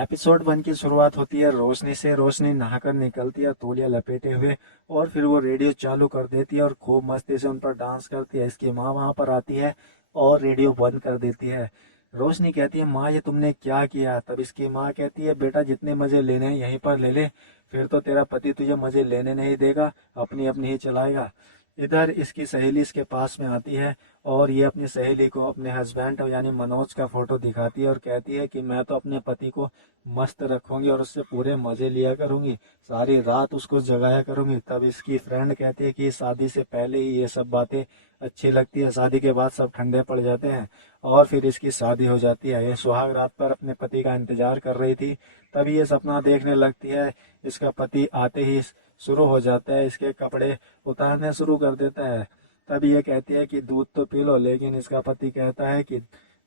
Episode 1 की शुरुआत होती है रोशनी से। रोशनी नहाकर निकलती है तौलिया लपेटे हुए, और फिर वो रेडियो चालू कर देती है और खूब मस्ती से उन पर डांस करती है। इसकी माँ वहां पर आती है और रेडियो बंद कर देती है। रोशनी कहती है, माँ ये तुमने क्या किया? तब इसकी माँ कहती है, बेटा जितने मजे लेने हैं यहीं पर ले ले, फिर तो तेरा पति तुझे मजे लेने नहीं देगा, अपनी अपनी ही चलाएगा। इधर इसकी सहेली इसके पास में आती है और ये अपनी सहेली को अपने हस्बैंड यानी मनोज का फोटो दिखाती है और कहती है कि मैं तो अपने पति को मस्त रखूंगी और उससे पूरे मजे लिया करूंगी, सारी रात उसको जगाया करूंगी। तब इसकी फ्रेंड कहती है कि शादी से पहले ही ये सब बातें अच्छी लगती है, शादी के बाद सब ठंडे पड़ जाते हैं। और फिर इसकी शादी हो जाती है। ये सुहाग रात पर अपने पति का इंतजार कर रही थी। तभी ये सपना देखने लगती है। इसका पति आते ही शुरू हो जाता है, इसके कपड़े उतारने शुरू कर देता है। तभी ये कहती है कि दूध तो पी लो, लेकिन इसका पति कहता है कि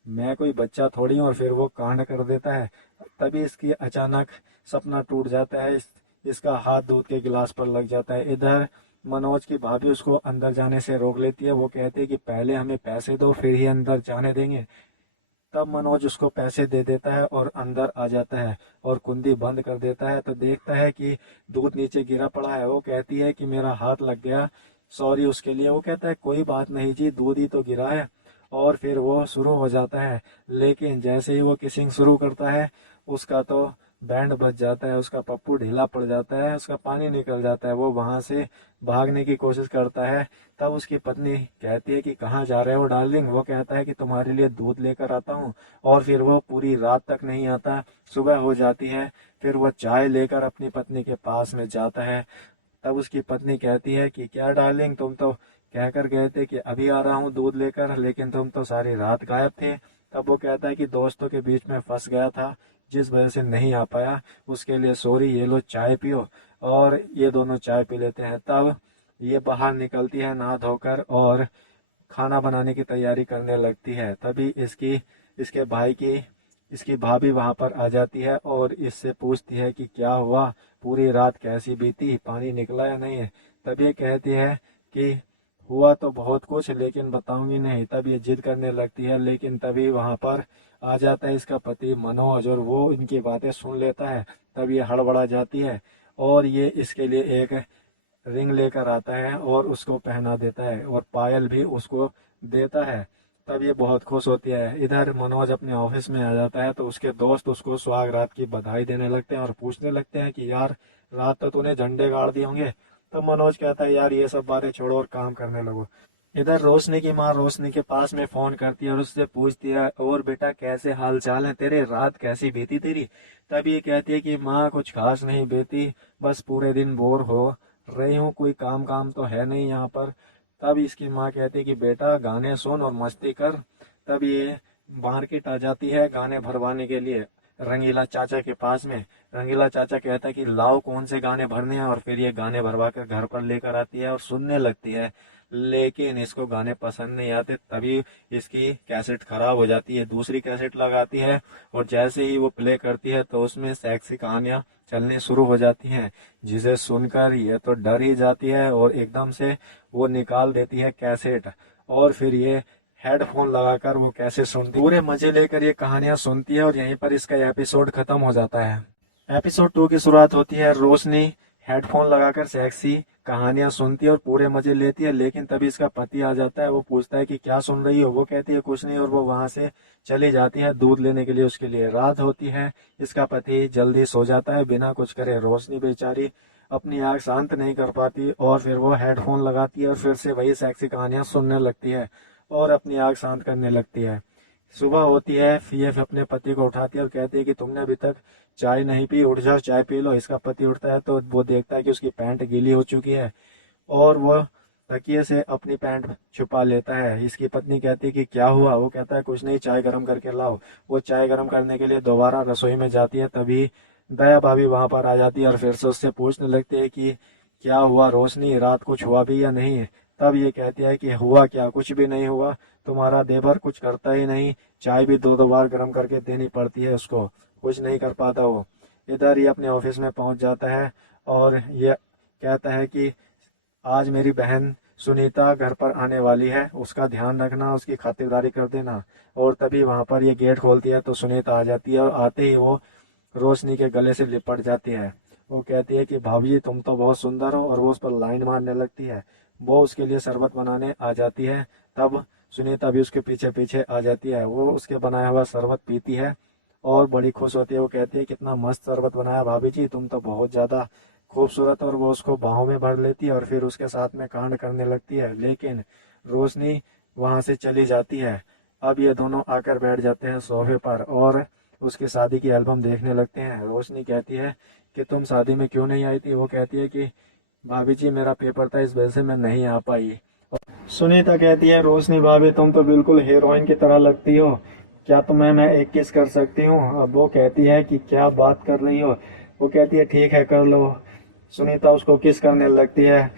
मैं कोई बच्चा थोड़ी हूँ, और फिर वो कांड कर देता है। तभी इसकी अचानक सपना टूट जाता है। इसका हाथ दूध के गिलास पर लग जाता है। इधर मनोज की भाभी उसको अंदर जाने से रोक लेती है। वो कहती है कि पहले हमें पैसे दो, फिर ही अंदर जाने देंगे। तब मनोज उसको पैसे दे देता है और अंदर आ जाता है और कुंडी बंद कर देता है। तो देखता है कि दूध नीचे गिरा पड़ा है। वो कहती है कि मेरा हाथ लग गया, सॉरी उसके लिए। वो कहता है कोई बात नहीं जी, दूध ही तो गिरा है। और फिर वो शुरू हो जाता है। लेकिन जैसे ही वो किसिंग शुरू करता है, उसका तो बैंड बज जाता है, उसका पप्पू ढीला पड़ जाता है, उसका पानी निकल जाता है। वो वहां से भागने की कोशिश करता है। तब उसकी पत्नी कहती है कि कहाँ जा रहे हो डार्लिंग? वो कहता है कि तुम्हारे लिए दूध लेकर आता हूँ। और फिर वो पूरी रात तक नहीं आता। सुबह हो जाती है। फिर वो चाय लेकर अपनी पत्नी के पास में जाता है। तब उसकी पत्नी कहती है कि क्या डार्लिंग, तुम तो कहकर गए थे कि अभी आ रहा हूँ दूध लेकर, लेकिन तुम तो सारी रात गायब थे। तब वो कहता है कि दोस्तों के बीच में फंस गया था, जिस वजह से नहीं आ पाया, उसके लिए सॉरी, ये लो चाय पियो। और ये दोनों चाय पी लेते हैं। तब ये बाहर निकलती है नहा धोकर और खाना बनाने की तैयारी करने लगती है। तभी इसके भाई की इसकी भाभी वहां पर आ जाती है और इससे पूछती है कि क्या हुआ, पूरी रात कैसी बीती, पानी निकला या नहीं है? तब ये कहती है कि हुआ तो बहुत कुछ, लेकिन बताऊंगी नहीं। तब ये जिद करने लगती है, लेकिन तभी वहां पर आ जाता है इसका पति मनोज और वो इनकी बातें सुन लेता है। तब ये हड़बड़ा जाती है और ये इसके लिए एक रिंग लेकर आता है और उसको पहना देता है और पायल भी उसको देता है। तब ये बहुत खुश होती है। इधर मनोज अपने ऑफिस में आ जाता है तो उसके दोस्त उसको सुहाग रात की बधाई देने लगते हैं और पूछने लगते हैं कि यार रात तो तूने झंडे गाड़ दिए होंगे। तब मनोज कहता है यार ये सब बातें छोड़ो और काम करने लगो। इधर रोशनी की माँ रोशनी के पास में फोन करती है और उससे पूछती है, और बेटा कैसे हाल चाल है तेरे, रात कैसी बीती तेरी? तब ये कहती है कि माँ कुछ खास नहीं बीती, बस पूरे दिन बोर हो रही हूँ, कोई काम काम तो है नहीं यहाँ पर। तब इसकी माँ कहती है कि बेटा गाने सुन और मस्ती कर। तब ये मार्केट आ जाती है गाने भरवाने के लिए रंगीला चाचा के पास में। रंगीला चाचा कहता है कि लाओ कौन से गाने भरने हैं, और फिर ये गाने भरवा कर घर पर लेकर आती है और सुनने लगती है। लेकिन इसको गाने पसंद नहीं आते। तभी इसकी कैसेट खराब हो जाती है, दूसरी कैसेट लगाती है और जैसे ही वो प्ले करती है तो उसमें सेक्सी कहानियां चलने शुरू हो जाती हैं, जिसे सुनकर ये तो डर ही जाती है और एकदम से वो निकाल देती है कैसेट। और फिर ये हेडफोन लगाकर वो कैसे सुनती, पूरे मजे लेकर ये कहानियां सुनती है और यहीं पर इसका एपिसोड खत्म हो जाता है। एपिसोड 2 की शुरुआत होती है। रोशनी हेडफोन लगाकर सेक्सी कहानियां सुनती है और पूरे मजे लेती है। लेकिन तभी इसका पति आ जाता है। वो पूछता है कि क्या सुन रही हो? वो कहती है कुछ नहीं, और वो वहां से चली जाती है दूध लेने के लिए। उसके लिए रात होती है। इसका पति जल्दी सो जाता है बिना कुछ करे। रोशनी बेचारी अपनी आंख शांत नहीं कर पाती और फिर वो हेडफोन लगाती है और फिर से वही सेक्सी कहानियां सुनने लगती है और अपनी आंख शांत करने लगती है। सुबह होती है। फीएफ अपने पति को उठाती है और कहती है कि तुमने अभी तक चाय नहीं पी, उठ जाओ चाय पी लो। इसका पति उठता है तो वो देखता है कि उसकी पैंट गीली हो चुकी है और वो तकिए से अपनी पैंट छुपा लेता है। इसकी पत्नी कहती है कि क्या हुआ? वो कहता है कुछ नहीं, चाय गर्म करके लाओ। वो चाय गर्म करने के लिए दोबारा रसोई में जाती है। तभी दया भाभी वहां पर आ जाती है और फिर से उससे पूछने लगती है कि क्या हुआ रोशनी, रात कुछ हुआ भी या नहीं? तब ये कहती है कि हुआ क्या, कुछ भी नहीं हुआ, तुम्हारा देवर कुछ करता ही नहीं, चाय भी दो दो बार गर्म करके देनी पड़ती है उसको, कुछ नहीं कर पाता वो। इधर ये अपने ऑफिस में पहुंच जाता है और ये कहता है कि आज मेरी बहन सुनीता घर पर आने वाली है, उसका ध्यान रखना, उसकी खातिरदारी कर देना। और तभी वहां पर ये गेट खोलती है तो सुनीता आ जाती है और आते ही वो रोशनी के गले से लिपट जाती है। वो कहती है कि भाभी जी तुम तो बहुत सुंदर हो, और वो उस पर लाइन मारने लगती है। वो उसके लिए शरबत बनाने आ जाती है। तब सुनीता भी उसके पीछे पीछे आ जाती है। वो उसके बनाया हुआ शरबत पीती है और बड़ी खुश होती है। वो कहती है कितना मस्त शरबत बनाया भाभी जी, तुम तो बहुत ज्यादा खूबसूरत। और वो उसको बाहों में भर लेती है और फिर उसके साथ में कांड करने लगती है, लेकिन रोशनी वहां से चली जाती है। अब ये दोनों आकर बैठ जाते हैं सोफे पर और उसकी शादी की एल्बम देखने लगते हैं। रोशनी कहती है कि तुम शादी में क्यों नहीं आई थी। वो कहती है कि भाभी जी मेरा पेपर था, इस वजह से मैं नहीं आ पाई। सुनीता कहती है रोशनी भाभी तुम तो बिल्कुल हीरोइन की तरह लगती हो, क्या तुम्हें मैं एक किस कर सकती हूँ। अब वो कहती है कि क्या बात कर रही हो। वो कहती है ठीक है कर लो। सुनीता उसको किस करने लगती है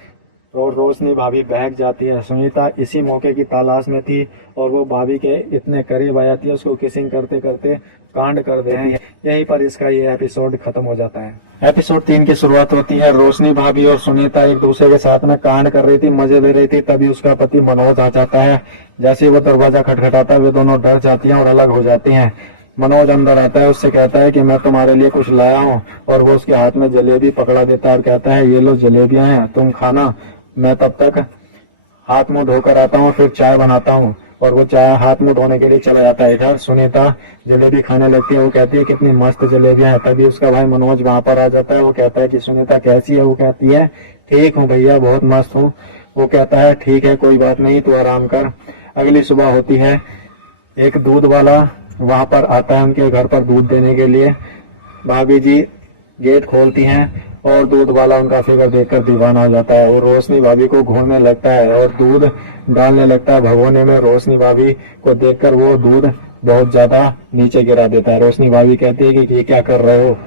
और रोशनी भाभी बहक जाती है। सुनीता इसी मौके की तलाश में थी और वो भाभी के इतने करीब आ जाती है, उसको किसिंग करते करते कांड कर देती है। यहीं पर इसका ये एपिसोड खत्म हो जाता है। एपिसोड 3 की शुरुआत होती है। रोशनी भाभी और सुनीता एक दूसरे के साथ में कांड कर रही थी, मजे ले रही थी। तभी उसका पति मनोज आ जाता है। जैसे ही वो दरवाजा खटखटाता है वे दोनों डर जाती हैं और अलग हो जाती हैं। मनोज अंदर आता है, उससे कहता है कि मैं तुम्हारे लिए कुछ लाया हूँ, और वो उसके हाथ में जलेबी पकड़ा देता है और कहता है ये लो जलेबियां हैं, तुम खाना, मैं तब तक हाथ मुंह धोकर आता हूँ फिर चाय बनाता हूँ। और वो चाय हाथ मुंह धोने के लिए चला जाता है। इधर सुनीता जलेबी खाने लगती है। वो कहती है कितनी मस्त जलेबियां हैं। तभी उसका भाई मनोज वहां पर आ जाता है। वो कहता है कि सुनीता कैसी है। वो कहती है ठीक हूँ भैया, बहुत मस्त हूँ। वो कहता है ठीक है कोई बात नहीं, तू आराम कर। अगली सुबह होती है। एक दूध वाला वहां पर आता है उनके घर पर दूध देने के लिए। भाभी जी गेट खोलती हैं और दूध वाला उनका फिगर देखकर दीवाना हो जाता है और रोशनी भाभी को घूरने लगता है और दूध डालने लगता है भगोने में। रोशनी भाभी को देखकर वो दूध बहुत ज्यादा नीचे गिरा देता है। रोशनी भाभी कहती है कि ये क्या कर रहे हो,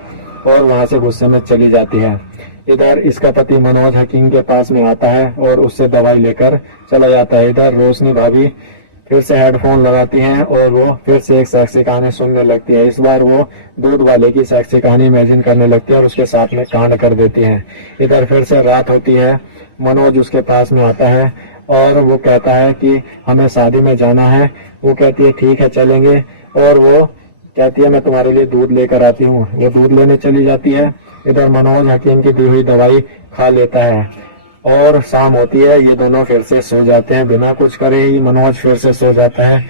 और वहां से गुस्से में चली जाती है। इधर इसका पति मनोज हकीम के पास में आता है और उससे दवाई लेकर चला जाता है। इधर रोशनी भाभी फिर से हेडफोन लगाती हैं और वो फिर से एक सेक्सी कहानी सुनने लगती है। इस बार वो दूध वाले की सेक्सी कहानी इमेजिन करने लगती है और उसके साथ में कांड कर देती है। इधर फिर से रात होती है। मनोज उसके पास में आता है और वो कहता है कि हमें शादी में जाना है। वो कहती है ठीक है चलेंगे, और वो कहती है मैं तुम्हारे लिए दूध लेकर आती हूँ। वो दूध लेने चली जाती है। इधर मनोज हकीम की दी हुई दवाई खा लेता है और शाम होती है। ये दोनों फिर से सो जाते हैं, बिना कुछ करे ही मनोज फिर से सो जाता है।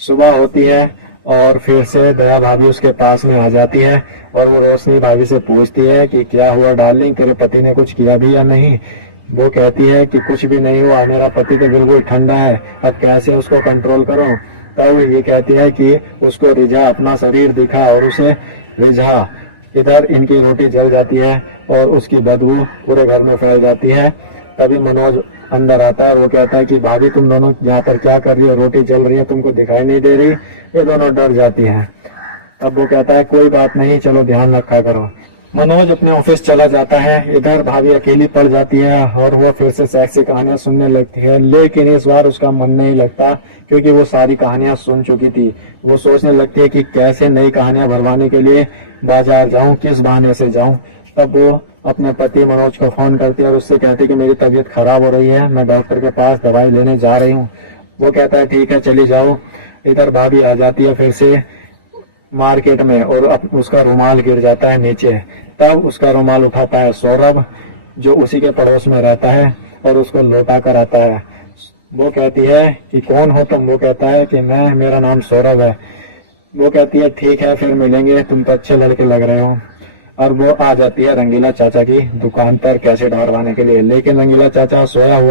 सुबह होती है और फिर से दया भाभी उसके पास में आ जाती है और वो रोशनी भाभी से पूछती है कि क्या हुआ डार्लिंग, तेरे पति ने कुछ किया भी या नहीं। वो कहती है कि कुछ भी नहीं हुआ, मेरा पति तो बिल्कुल ठंडा है, अब कैसे उसको कंट्रोल करूं। तब ये कहती है कि उसको रिझा, अपना शरीर दिखा और उसे रिझा। इधर इनकी रोटी जल जाती है और उसकी बदबू पूरे घर में फैल जाती है। तभी मनोज अंदर आता है और वो कहता है कि भाभी तुम दोनों यहाँ पर क्या कर रही हो, रोटी जल रही है, तुमको दिखाई नहीं दे रही। ये दोनों डर जाती हैं। तब वो कहता है कोई बात नहीं, चलो ध्यान रखा करो। मनोज अपने ऑफिस चला जाता है। इधर भाभी अकेली पड़ जाती है और वो फिर से सेक्सी कहानियां सुनने लगती है, लेकिन इस बार उसका मन नहीं लगता क्योंकि वो सारी कहानियां सुन चुकी थी। वो सोचने लगती है कि कैसे नई कहानियां भरवाने के लिए बाजार जाऊं, किस बहाने से जाऊं। तब वो अपने पति मनोज को फोन करती है और उससे कहती है कि मेरी तबीयत खराब हो रही है, मैं डॉक्टर के पास दवाई लेने जा रही हूँ। वो कहता है ठीक है चली जाओ। इधर भाभी आ जाती है फिर से मार्केट में और उसका रुमाल गिर जाता है नीचे। तब उसका रुमाल उठाता है सौरभ, जो उसी के पड़ोस में रहता है, और उसको लौटा कर आता है। वो कहती है कि कौन हो तुम। वो कहता है कि मेरा नाम सौरभ है। वो कहती है ठीक है फिर मिलेंगे, तुम तो अच्छे लड़के लग रहे हो। और वो आ जाती है रंगीला चाचा की दुकान पर कैसेट भरवाने के लिए, लेकिन रंगीला चाचा सोया हुआ